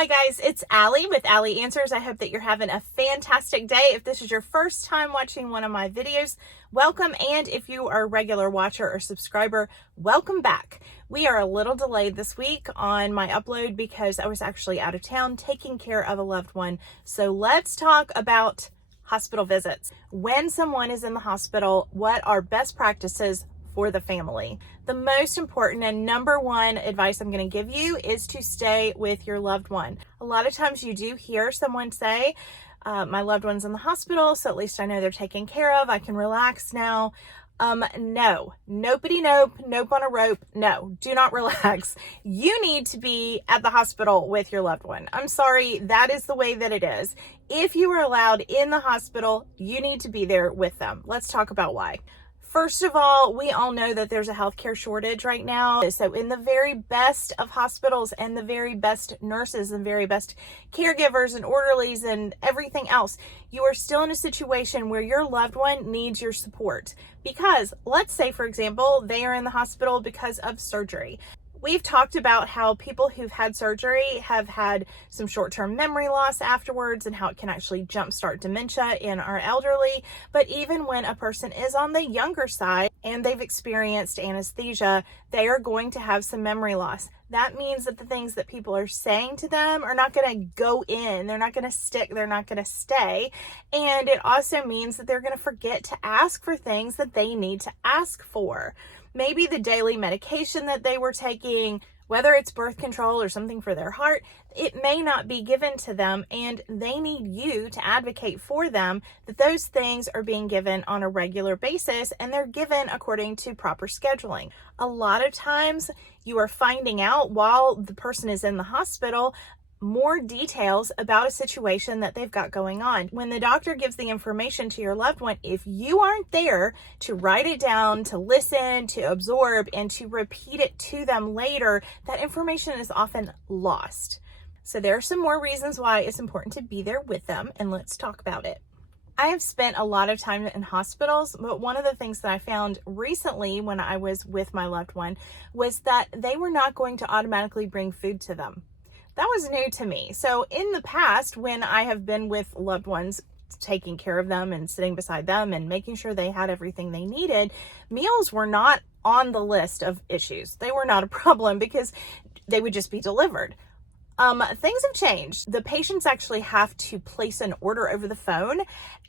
Hi guys, it's Allie with Allie Answers. I hope that you're having a fantastic day. If this is your first time watching one of my videos, welcome. And if you are a regular watcher or subscriber, welcome back. We are a little delayed this week on my upload because I was actually out of town taking care of a loved one. So let's talk about hospital visits. When someone is in the hospital, what are best practices for the family? The most important and number one advice I'm going to give you is to stay with your loved one. A lot of times you do hear someone say, my loved one's in the hospital, so at least I know they're taken care of. I can relax now. No, nope on a rope. No, do not relax. You need to be at the hospital with your loved one. I'm sorry, that is the way that it is. If you are allowed in the hospital, you need to be there with them. Let's talk about why. First of all, we all know that there's a healthcare shortage right now. So in the very best of hospitals and the very best nurses and very best caregivers and orderlies and everything else, you are still in a situation where your loved one needs your support. Because let's say, for example, they are in the hospital because of surgery. We've talked about how people who've had surgery have had some short-term memory loss afterwards and how it can actually jumpstart dementia in our elderly. But even when a person is on the younger side and they've experienced anesthesia, they are going to have some memory loss. That means that the things that people are saying to them are not going to go in. They're not going to stick. They're not going to stay. And it also means that they're going to forget to ask for things that they need to ask for. Maybe the daily medication that they were taking, whether it's birth control or something for their heart, it may not be given to them, and they need you to advocate for them that those things are being given on a regular basis and they're given according to proper scheduling. A lot of times you are finding out while the person is in the hospital more details about a situation that they've got going on. When the doctor gives the information to your loved one, if you aren't there to write it down, to listen, to absorb, and to repeat it to them later, that information is often lost. So there are some more reasons why it's important to be there with them, and let's talk about it. I have spent a lot of time in hospitals, but one of the things that I found recently when I was with my loved one was that they were not going to automatically bring food to them. That was new to me. So in the past, when I have been with loved ones, taking care of them and sitting beside them and making sure they had everything they needed, meals were not on the list of issues. They were not a problem because they would just be delivered. Things have changed. The patients actually have to place an order over the phone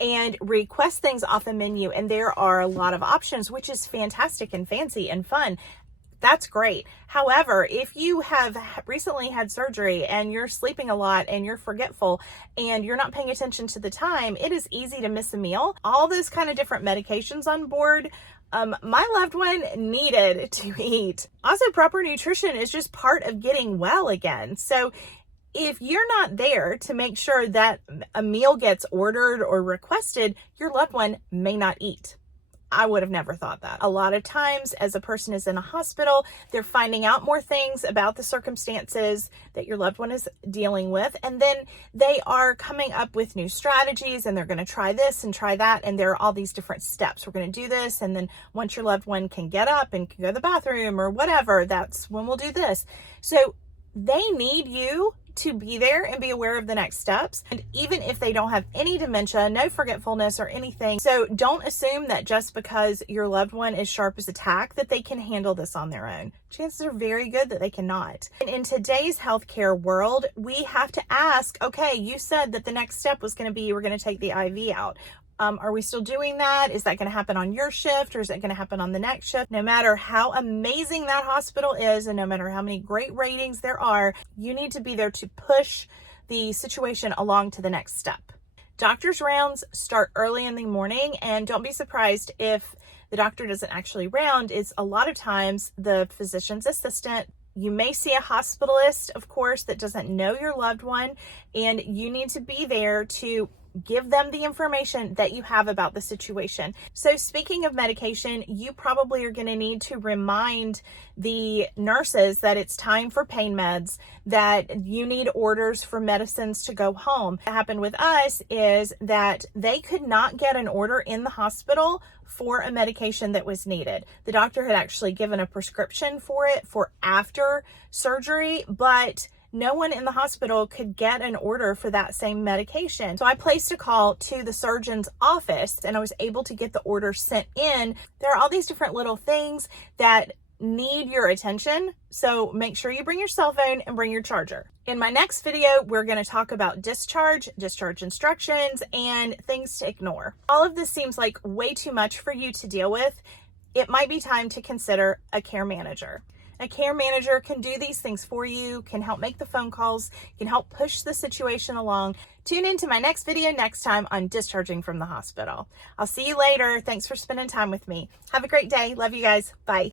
and request things off a menu. And there are a lot of options, which is fantastic and fancy and fun. That's great. However, if you have recently had surgery and you're sleeping a lot and you're forgetful and you're not paying attention to the time, it is easy to miss a meal. All those kind of different medications on board, my loved one needed to eat. Also, proper nutrition is just part of getting well again. So if you're not there to make sure that a meal gets ordered or requested, your loved one may not eat. I would have never thought that. A lot of times as a person is in a hospital, they're finding out more things about the circumstances that your loved one is dealing with. And then they are coming up with new strategies and they're going to try this and try that. And there are all these different steps. We're going to do this. And then once your loved one can get up and can go to the bathroom or whatever, that's when we'll do this. So they need you to be there and be aware of the next steps. And even if they don't have any dementia, no forgetfulness or anything. So don't assume that just because your loved one is sharp as a tack that they can handle this on their own. Chances are very good that they cannot. And in today's healthcare world, we have to ask, okay, you said that the next step was going to be, you were going to take the IV out. Are we still doing that? Is that going to happen on your shift or is it going to happen on the next shift? No matter how amazing that hospital is and no matter how many great ratings there are, you need to be there to push the situation along to the next step. Doctor's rounds start early in the morning, and don't be surprised if the doctor doesn't actually round. It's a lot of times the physician's assistant. You may see a hospitalist, of course, that doesn't know your loved one, and you need to be there to give them the information that you have about the situation. So speaking of medication, you probably are going to need to remind the nurses that it's time for pain meds, that you need orders for medicines to go home. What happened with us is that they could not get an order in the hospital for a medication that was needed. The doctor had actually given a prescription for it for after surgery, but no one in the hospital could get an order for that same medication. So I placed a call to the surgeon's office and I was able to get the order sent in. There are all these different little things that need your attention, so make sure you bring your cell phone and bring your charger. In my next video, we're going to talk about discharge instructions, and things to ignore. All of this seems like way too much for you to deal with. It might be time to consider a care manager. A care manager can do these things for you, can help make the phone calls, can help push the situation along. Tune into my next video next time on discharging from the hospital. I'll see you later. Thanks for spending time with me. Have a great day. Love you guys. Bye.